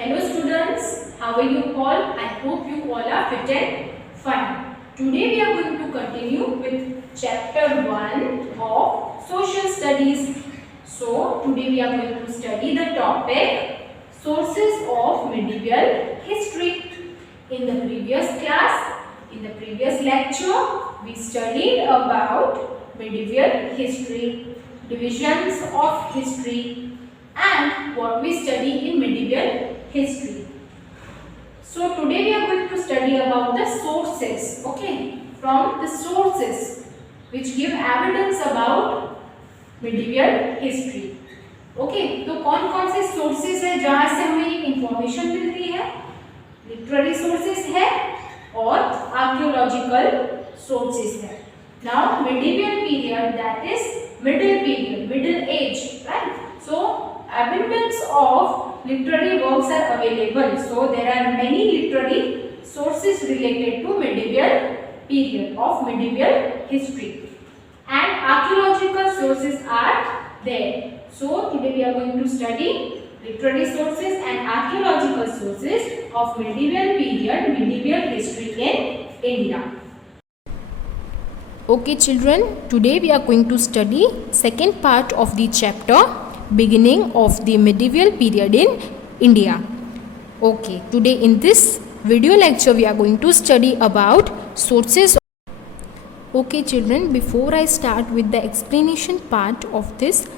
Hello students, how are you all? I hope you all are fit and fine. Today we are going to continue with chapter 1 of social studies. So today we are going to study the topic sources of medieval history. In the previous class, in the previous lecture, we studied about medieval history, divisions of history, and what we study in medieval history. So today we are going to study about the sources, okay, from the sources which give evidence about medieval history. Okay तो कौन कौन से सोर्सेज है जहां से हमें इंफॉर्मेशन मिलती है? लिटरेरी सोर्सेज है और आर्कियोलॉजिकल सोर्सेज है. Now medieval period, that is middle period, middle age, right? So abundance of literary works are available. So there are many literary sources related to medieval period of medieval history, and archaeological sources are there. So today we are going to study literary sources and archaeological sources of medieval period, medieval history in India. Okay children, today we are going to study second part of the chapter beginning of the medieval period in India. Okay, today in this video lecture we are going to study about sources. Okay children, before I start with the explanation part of this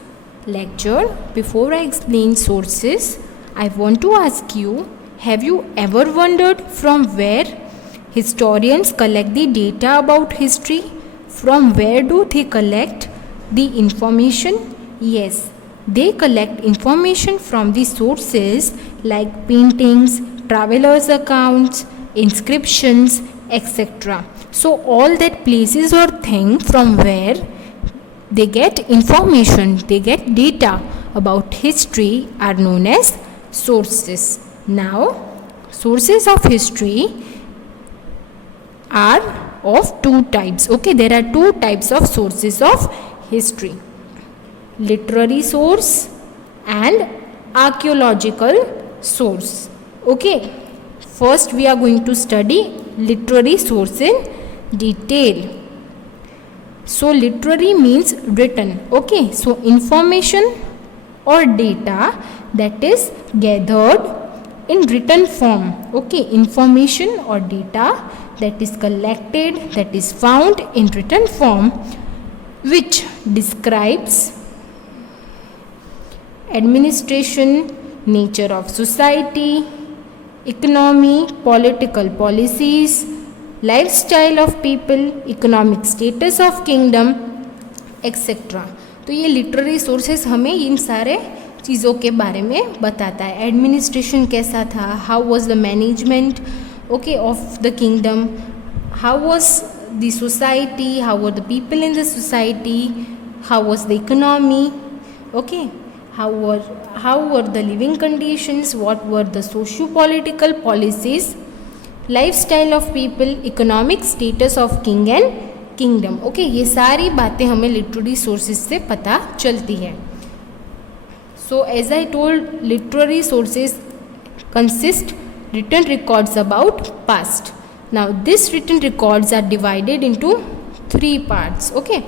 lecture, before I explain sources, I want to ask you, have you ever wondered from where historians collect the data about history? From where do they collect the information? Yes, they collect information from the sources like paintings, travelers' accounts, inscriptions, etc. So all that places or thing from where they get information, they get data about history are known as sources. Now, sources of history are of two types. Okay, there are two types of sources of history: literary source and archaeological source. Okay, first we are going to study literary source in detail. So literary means written. Okay, so information or data that is gathered in written form. Okay, information or data that is collected, that is found in written form, which describes administration, nature of society, economy, political policies, lifestyle of people, economic status of kingdom, etc. तो ये literary sources हमें इन सारे चीज़ों के बारे में बताता है. एडमिनिस्ट्रेशन कैसा था, how was the management okay of the kingdom, how was the society, how were the people in the society, how was the economy, okay, how were the living conditions, what were the socio-political policies, lifestyle of people, economic status of king and kingdom. Okay, ये सारी बातें हमें literary sources से पता चलती है. So as I told, literary sources consist written records about past. Now these written records are divided into three parts. Okay,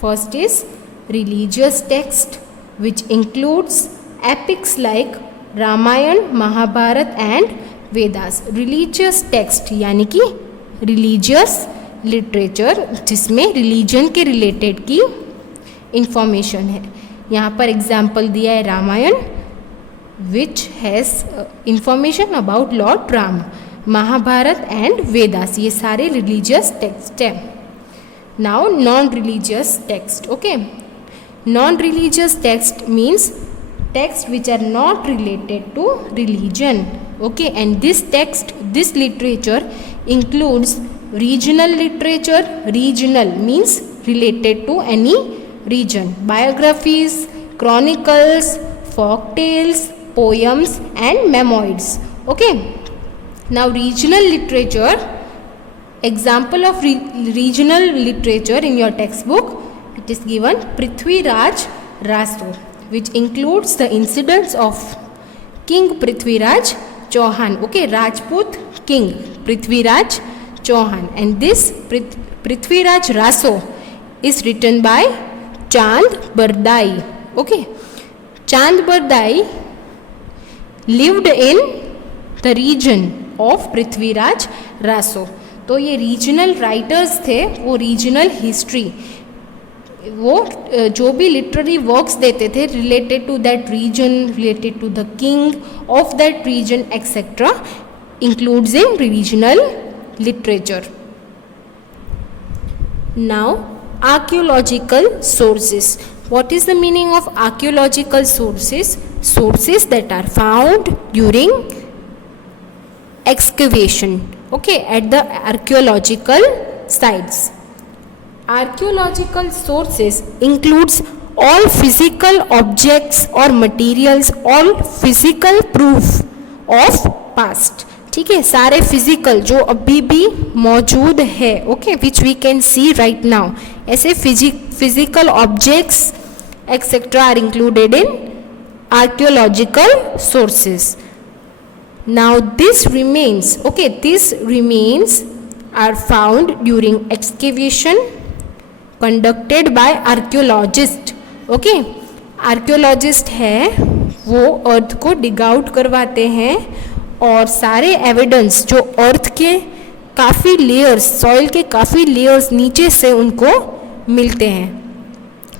first is religious text, which includes epics like Ramayana, Mahabharata and Vedas. Religious text यानी कि religious literature जिसमें religion के related की information है. यहाँ पर एग्जाम्पल दिया है Ramayan, which has information about Lord Ram, Mahabharat and Vedas. ये सारे religious text है. Now non-religious text. Okay, non-religious text means text which are not related to religion. Okay, and this text, this literature includes regional literature. Regional means related to any region. Biographies, chronicles, folk tales, poems and memoirs. Okay, now regional literature, example of regional literature in your textbook, it is given Prithviraj Raso, which includes the incidents of King Prithviraj Chauhan. Okay, Rajput King Prithviraj Chauhan. And this Prithviraj Raso is written by Chand Bardai. Okay, Chand Bardai lived in the region of Prithviraj Raso. तो ये regional writers थे, वो regional history, वो जो भी literary works देते थे related to that region, related to the king of that region etcetera, includes in regional literature. Now archaeological sources. What is the meaning of archaeological sources? Sources that are found during excavation, okay, at the archaeological sites. Archaeological sources includes all physical objects or materials, all physical proof of past. ठीक है, सारे फिजिकल जो अभी भी मौजूद है, okay, which we can see right now, ऐसे physical objects etcetera are included in archaeological sources. Now this remains, okay, this remains are found during excavation conducted by archaeologist. Okay, archaeologist है, वो अर्थ को डिग आउट करवाते हैं और सारे एविडेंस जो अर्थ के काफ़ी लेयर्स, सॉइल के काफ़ी लेयर्स नीचे से उनको मिलते हैं,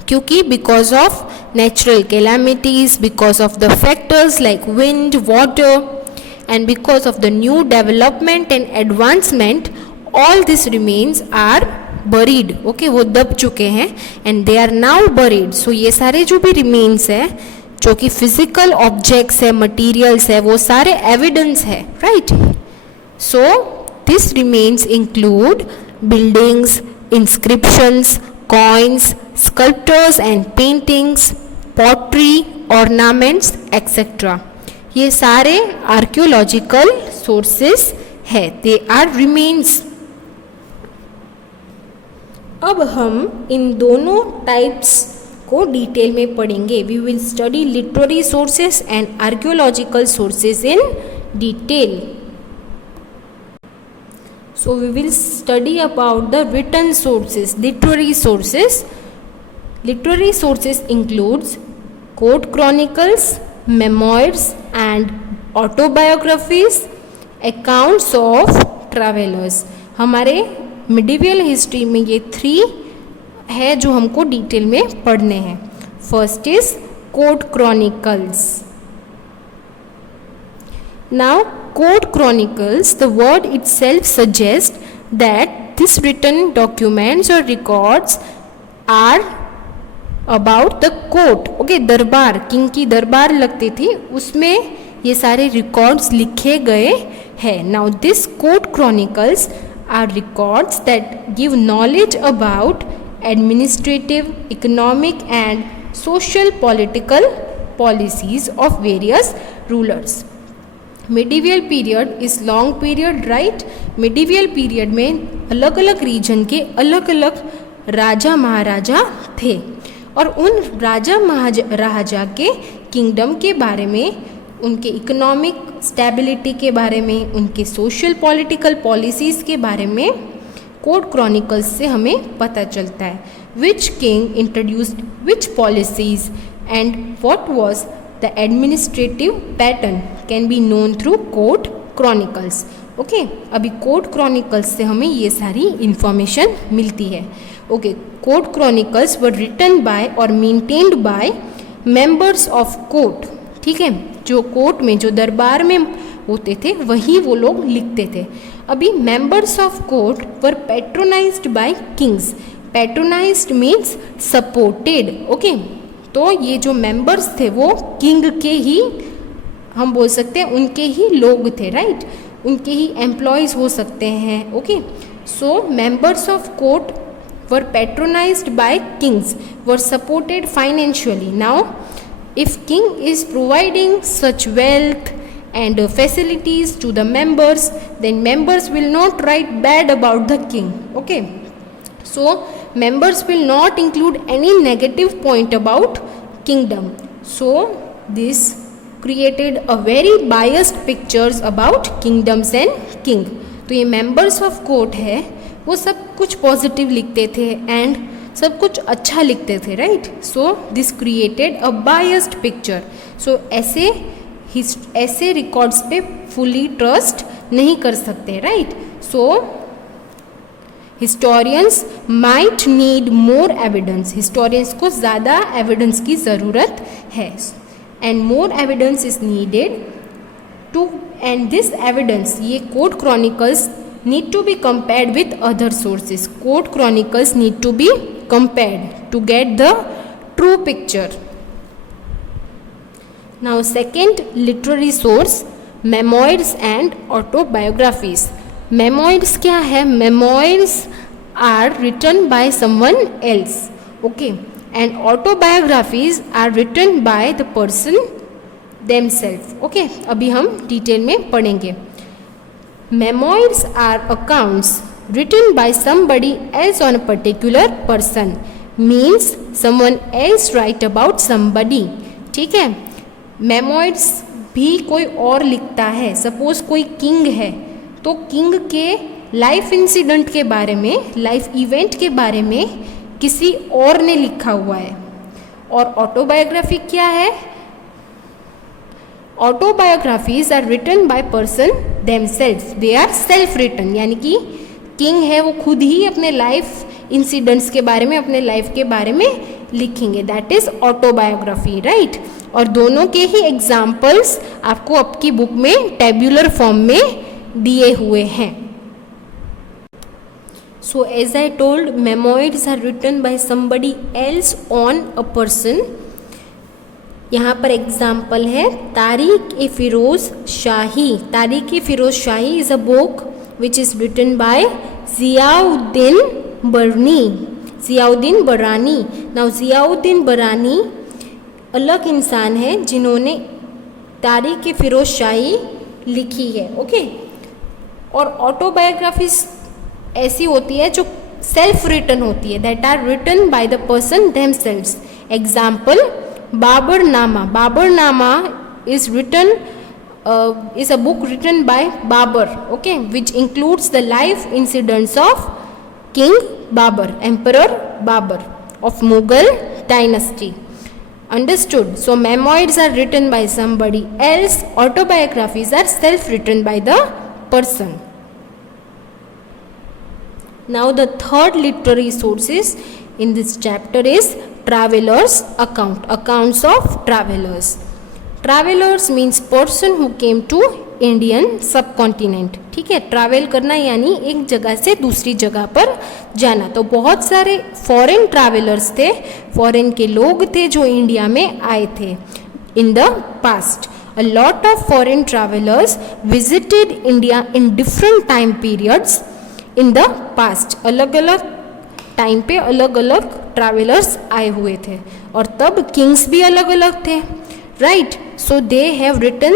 क्योंकि because of natural calamities, because of the factors like wind, water, and because of the new development and advancement, all this remains are buried. Okay, वो दब चुके हैं and they are now buried. So ये सारे जो भी रिमेन्स है, जो कि फिजिकल ऑब्जेक्ट्स है, मटीरियल्स है, वो सारे एविडेंस है, right. So this remains include buildings, inscriptions, coins, sculptures and paintings, pottery, ornaments etcetera. ये सारे आर्कियोलॉजिकल सोर्सेस है, दे आर रिमेन्स. अब हम इन दोनों टाइप्स को डिटेल में पढ़ेंगे. We will study literary sources and archaeological sources in detail. So we will study about the written sources, literary sources. Literary sources includes court chronicles, memoirs and autobiographies, accounts of travellers. हमारे medieval history में ये 3 है जो हमको डिटेल में पढ़ने हैं. First is court chronicles. Now court chronicles, the word itself suggests that this written documents or records are about the court. Okay, दरबार, किंग की दरबार लगती थी, उसमें ये सारे रिकॉर्ड्स लिखे गए हैं. Now this court chronicles are records that give knowledge about administrative, economic and social political policies of various rulers. Medieval period is long period, right? Medieval period में अलग अलग रीजन के अलग अलग राजा महाराजा थे और उन राजा महाराजा के किंगडम के बारे में, उनके इकोनॉमिक स्टेबिलिटी के बारे में, उनके सोशल पॉलिटिकल पॉलिसीज़ के बारे में कोर्ट क्रॉनिकल्स से हमें पता चलता है. Which king introduced which policies and what was the administrative pattern can be known through court chronicles. Okay, अभी कोर्ट क्रॉनिकल्स से हमें ये सारी इंफॉर्मेशन मिलती है. Okay, court chronicles were written by और maintained by members of court. ठीक है, जो कोर्ट में, जो दरबार में होते थे, वही वो लोग लिखते थे. अभी members of court were patronised by kings. Patronised means supported. Okay, तो ये जो मेंबर्स थे वो किंग के ही, हम बोल सकते हैं उनके ही लोग थे, राइट, उनके ही एम्प्लॉयज़ हो सकते हैं. Okay, so members of court were patronised by kings, were supported financially. Now if king is providing such wealth and facilities to the members, then members will not write bad about the king. Okay, so members will not include any negative point about kingdom. So this created a very biased pictures about kingdoms and king. तो ये members of court है, वो सब कुछ पॉजिटिव लिखते थे एंड सब कुछ अच्छा लिखते थे, right. So this created a biased picture. So ऐसे रिकॉर्ड्स पे फुली ट्रस्ट नहीं कर सकते, right. So historians might need more evidence. Historians को ज़्यादा एविडेंस की ज़रूरत है and more evidence is needed to, and this evidence, ये court chronicles need to be compared with other sources. Court chronicles need to be compared to get the true picture. Now second literary source, memoirs and autobiographies. Memoirs क्या है? Memoirs are written by someone else, okay, and autobiographies are written by the person themselves, okay. अभी हम डिटेल में पढ़ेंगे. Memoirs are accounts written by somebody else on a particular person. Means someone else write about somebody. ठीक है. Memoirs भी कोई और लिखता है. सपोज कोई किंग है तो किंग के लाइफ इंसिडेंट के बारे में, लाइफ इवेंट के बारे में किसी और ने लिखा हुआ है. और ऑटोबायोग्राफी क्या है? Autobiographies are written by person themselves. They are self written, यानी कि किंग है वो खुद ही अपने लाइफ इंसिडेंट्स के बारे में, अपने लाइफ के बारे में लिखेंगे. That is autobiography, right. और दोनों के ही एग्जाम्पल्स आपको आपकी बुक में टेब्यूलर फॉर्म में दिए हुए हैं. So as I told, memoirs are written by somebody else on a person. यहाँ पर एग्जाम्पल है Tarikh-e-Firoz Shahi. Tarikh-e-Firoz-Shahi is a book which is written by Ziauddin Barni, Ziauddin बरानी. नाउ ज़ियाउद्दीन बरानी अलग इंसान है जिन्होंने तारिक-ए-फिरोज-शाही लिखी है, ओके. और ऑटोबायोग्राफीज ऐसी होती है जो सेल्फ रिटन होती है, that are written by the person themselves. Example, Babarnama. Babarnama is a book written by Babar, okay, which includes the life incidents of King Babar, Emperor Babar of Mughal dynasty. Understood? So memoirs are written by somebody else. Autobiographies are self-written by the person. Now the third literary sources in this chapter is travelers account, accounts of travelers. Travelers means person who came to Indian subcontinent. ठीक है. ट्रैवल करना यानी एक जगह से दूसरी जगह पर जाना. तो बहुत सारे फॉरेन ट्रैवलर्स थे, फॉरेन के लोग थे जो इंडिया में आए थे in the past. A lot of foreign travelers visited India in different time periods in the past. अलग अलग टाइम पे अलग अलग ट्रैवलर्स आए हुए थे और तब किंग्स भी अलग अलग थे, right. So they have written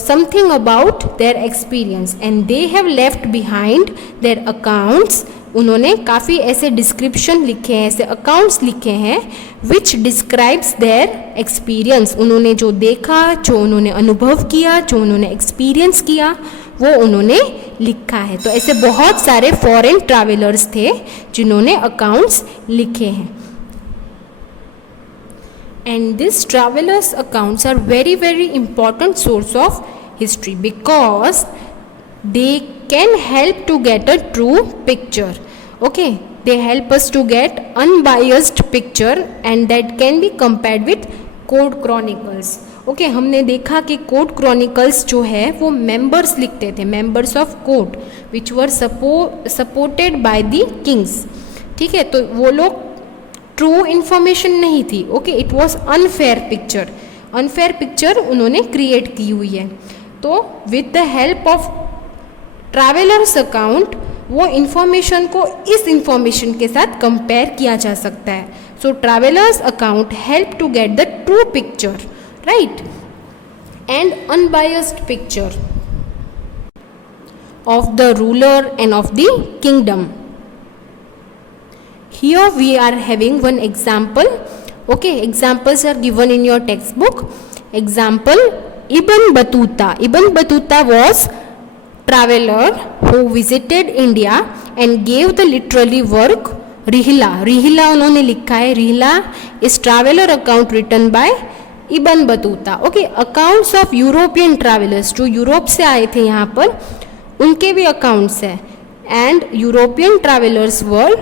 something about their experience and they have left behind their accounts. उन्होंने काफ़ी ऐसे डिस्क्रिप्शन लिखे हैं, ऐसे अकाउंट्स लिखे हैं विच डिस्क्राइब्स देयर एक्सपीरियंस. उन्होंने जो देखा, जो उन्होंने अनुभव किया, जो उन्होंने एक्सपीरियंस किया, वो उन्होंने लिखा है. तो ऐसे बहुत सारे फॉरेन ट्रैवलर्स थे जिन्होंने अकाउंट्स लिखे हैं. And this travellers accounts are very very important source of history because they can help to get a true picture, okay. They help us to get unbiased picture and that can be compared with court chronicles, okay. हमने देखा कि court chronicles जो है वो मेंबर्स लिखते थे, members of court which were supported by the Kings, ठीक है. तो वो लोग ट्रू इन्फॉर्मेशन नहीं थी, okay. It was unfair picture, unfair picture उन्होंने क्रिएट की हुई है. तो with the help of travellers account वो इन्फॉर्मेशन को इस इन्फॉर्मेशन के साथ कंपेयर किया जा सकता है. So travellers account help to get the true picture, right, and unbiased picture of the ruler and of the kingdom. Here we are having one example, okay. Examples are given in your textbook. Example, Ibn Battuta. Ibn Battuta was traveler who visited India and gave the literary work Rihla. Rihla उन्होंने लिखा है. Rihla is traveler account written by Ibn Battuta. Okay, accounts of European travelers, जो यूरोप से आए थे यहाँ पर, उनके भी accounts है. And European travelers were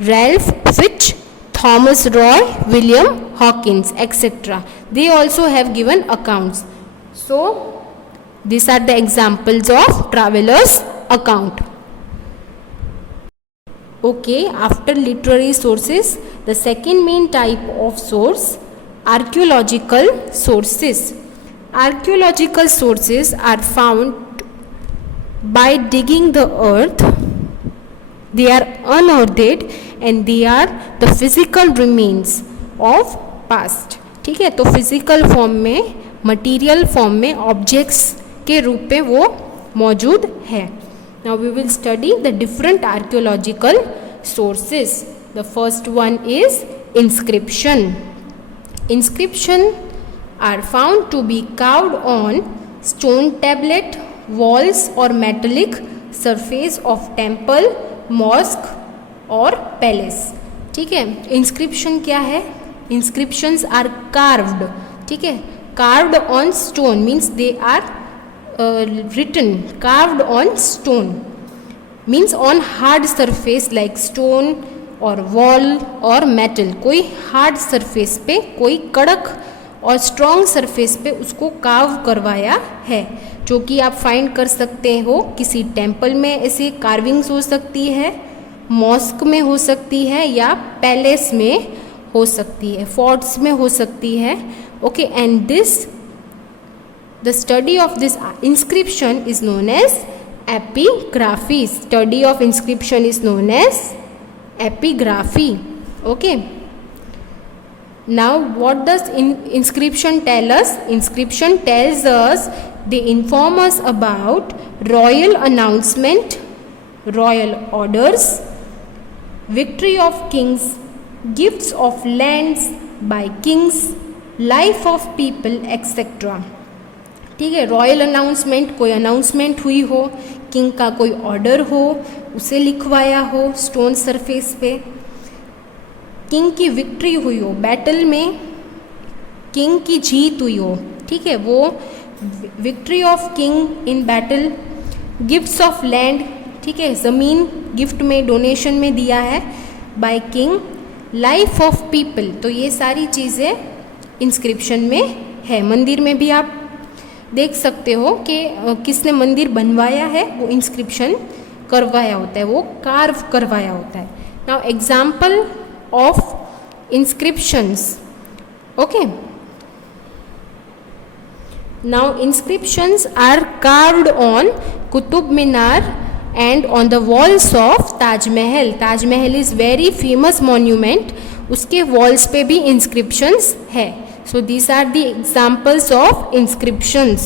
Ralph Fitch, Thomas Roy, William Hawkins, etc. They also have given accounts. So these are the examples of travelers account. Okay, after literary sources, the second main type of source, archaeological sources. Archaeological sources are found by digging the earth. They are unearthed and they are the physical remains of past. ठीक है, तो physical form में, material form में, objects के रूप में वो मौजूद है. Now we will study the different archaeological sources. The first one is inscription. Inscription are found to be carved on stone tablet, walls or metallic surface of temple, mosque और palace. ठीक है, inscription क्या है? Inscriptions are carved. ठीक है, carved on stone means they are written, carved on stone means on hard surface like stone और wall और metal. कोई hard surface पे, कोई कड़क और strong surface पे उसको carve करवाया है, जो कि आप फाइंड कर सकते हो किसी टेम्पल में. ऐसी carvings हो सकती है, मॉस्क में हो सकती है, या पैलेस में हो सकती है, फोर्ट्स में हो सकती है. Okay, and this the study of this inscription is known as epigraphy. Study of inscription is known as epigraphy. Okay, now what does inscription tell us? Inscription tells us, they inform us about royal announcement, royal orders, victory of kings, gifts of lands by kings, life of people, etc. ठीक है, royal announcement, कोई अनाउंसमेंट हुई हो, किंग का कोई ऑर्डर हो, उसे लिखवाया हो स्टोन सरफेस पे, किंग की विक्ट्री हुई हो, बैटल में किंग की जीत हुई हो. ठीक है, वो victory of king in battle. Gifts of land, ठीक है, ज़मीन गिफ्ट में, डोनेशन में दिया है by king. Life of people, तो ये सारी चीज़ें इंस्क्रिप्शन में है. मंदिर में भी आप देख सकते हो कि किसने मंदिर बनवाया है, वो इंस्क्रिप्शन करवाया होता है, वो कार्व करवाया होता है. Now example of inscriptions. Okay, now inscriptions are carved on Qutub Minar and on the walls of Taj Mahal. Taj Mahal is very famous monument, उसके वॉल्स पे भी इंस्क्रिप्शंस है. So these are the examples of inscriptions.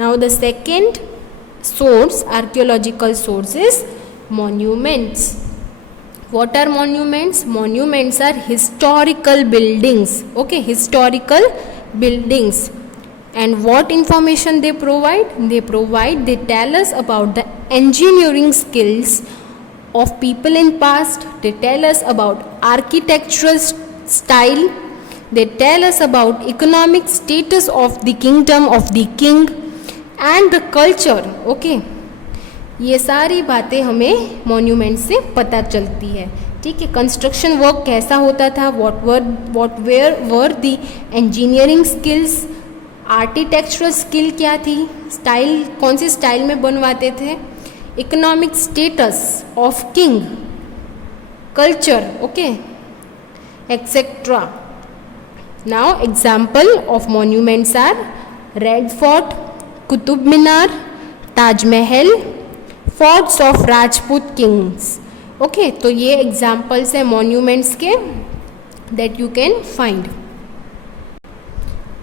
Now the second source, archaeological source, is monuments. What are monuments? Monuments are historical buildings. Okay, historical buildings. And what information they provide? They tell us about the engineering skills of people in past. They tell us about architectural style. They tell us about economic status of the kingdom of the king and the culture. Okay, ये सारी बातें हमें मॉन्यूमेंट से पता चलती है. ठीक है, कंस्ट्रक्शन वर्क कैसा होता था, what were the engineering skills, architectural skill क्या थी, स्टाइल कौन सी स्टाइल में बनवाते थे, economic status of king, culture, okay, etcetera. Now example of monuments are red fort, Qutub Minar, Taj Mahal, forts of Rajput kings. Okay, तो ये एग्जाम्पल्स हैं मॉन्यूमेंट्स के that you can find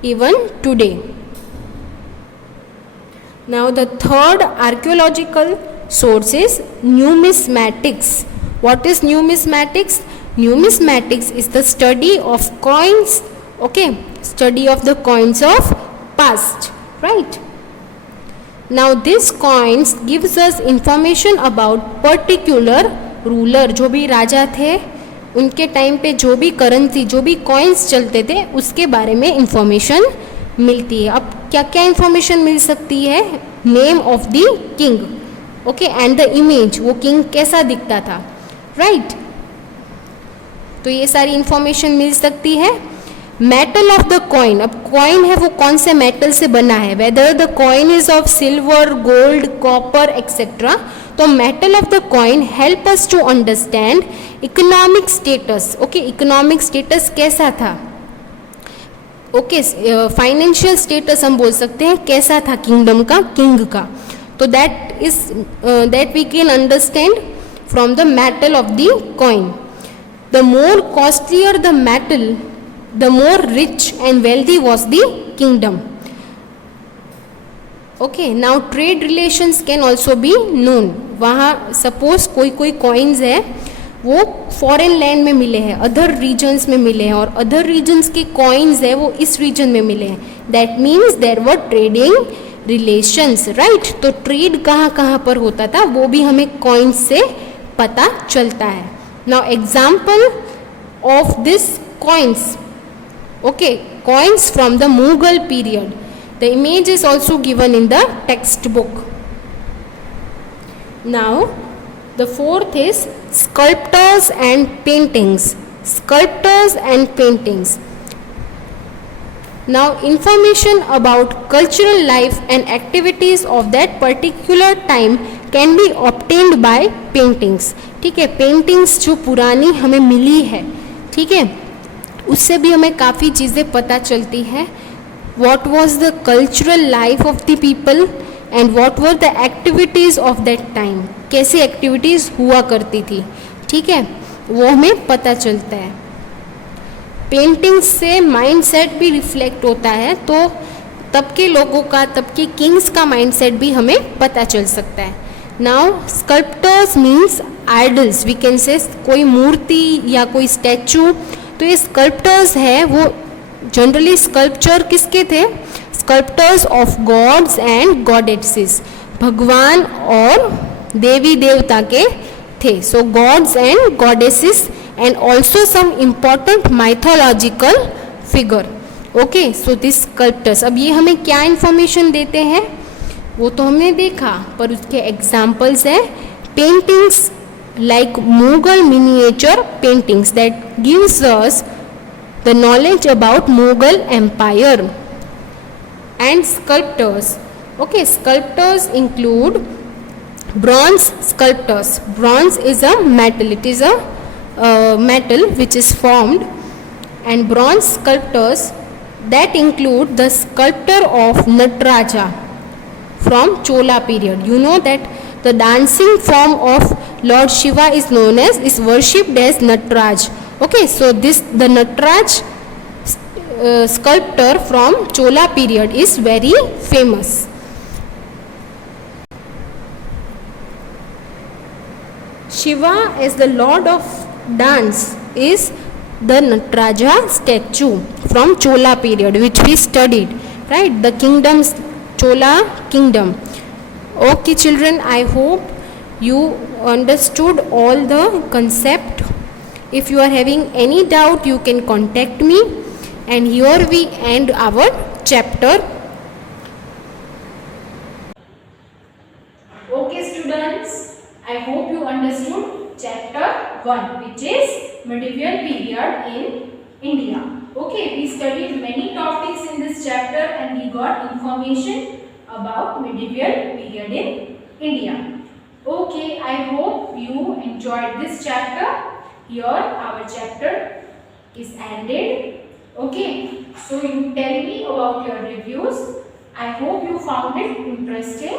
even today. Now the third archaeological source is numismatics. What is numismatics? Numismatics is the study of coins, okay, study of the coins of past, right? Now this coins gives us information about particular ruler, जो भी राजा थे उनके टाइम पे जो भी करेंसी, जो भी कॉइन्स चलते थे उसके बारे में इंफॉर्मेशन मिलती है. अब क्या क्या इंफॉर्मेशन मिल सकती है? Name of the king, okay, and the image, वो किंग कैसा दिखता था, राइट? तो ये सारी इंफॉर्मेशन मिल सकती है. मेटल ऑफ द कॉइन, अब कॉइन है वो कौन से मेटल से बना है, whether the coin is of silver, gold, copper etcetera. तो metal of the coin help us to understand economic status. Okay, economic status कैसा था, ओके, फाइनेंशियल स्टेटस हम बोल सकते हैं कैसा था किंगडम का, किंग का. तो that we can understand from the metal of the coin. The more costlier the metal, the more rich and wealthy was the kingdom. Okay, now trade relations can also be known. वहाँ suppose कोई coins है वो foreign land में मिले हैं, other regions में मिले हैं, और other regions के coins है वो इस region में मिले हैं. That means there were trading relations, right? तो trade कहाँ कहाँ पर होता था वो भी हमें coins से पता चलता है. Now example of this coins. Okay, coins from the Mughal period. The image is also given in the textbook. Now, the fourth is sculptors and paintings. Sculptors and paintings. Now, information about cultural life and activities of that particular time can be obtained by paintings. ठीक है, paintings जो पुरानी हमें मिली है, ठीक है, उससे भी हमें काफ़ी चीज़ें पता चलती है. What was the cultural life of the people and what were the activities of that time, कैसी एक्टिविटीज़ हुआ करती थी, ठीक है, वो हमें पता चलता है. पेंटिंग्स से माइंड सेट भी रिफ्लेक्ट होता है, तो तब के लोगों का, तब के किंग्स का माइंड सेट भी हमें पता चल सकता है. Now sculptors means idols, we can say कोई मूर्ति या कोई स्टैचू. तो ये स्कल्प्टर्स है वो जनरली स्कल्पचर किसके थे, sculptors of gods and goddesses, भगवान और देवी देवता के थे. So gods and goddesses and also some important mythological figure. Okay, so this sculptors. अब ये हमें क्या इंफॉर्मेशन देते हैं वो तो हमने देखा, पर उसके एग्जाम्पल्स है paintings like Mughal miniature paintings that gives us the knowledge about Mughal empire. And sculptors. Okay, sculptors include bronze sculptors. Bronze is a metal, it is a metal which is formed, and bronze sculptors that include the sculptor of Nataraja from Chola period. You know that the dancing form of Lord Shiva is known as, is worshipped as Nataraj. Okay, so the Nataraj sculptor from Chola period is very famous. Shiva as the Lord of Dance is the Nataraja statue from Chola period, which we studied, right? The kingdoms, Chola kingdom. Okay children, I hope you understood all the concept. If you are having any doubt, you can contact me. And here we end our chapter. Okay students, I hope you understood chapter 1, which is medieval period in India. Okay, we studied many topics in this chapter and we got information about medieval period in India. Okay, I hope you enjoyed this chapter. Here our chapter is ended. Okay, so you tell me about your reviews. I hope you found it interesting.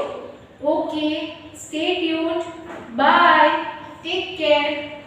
Okay, stay tuned. Bye. Take care.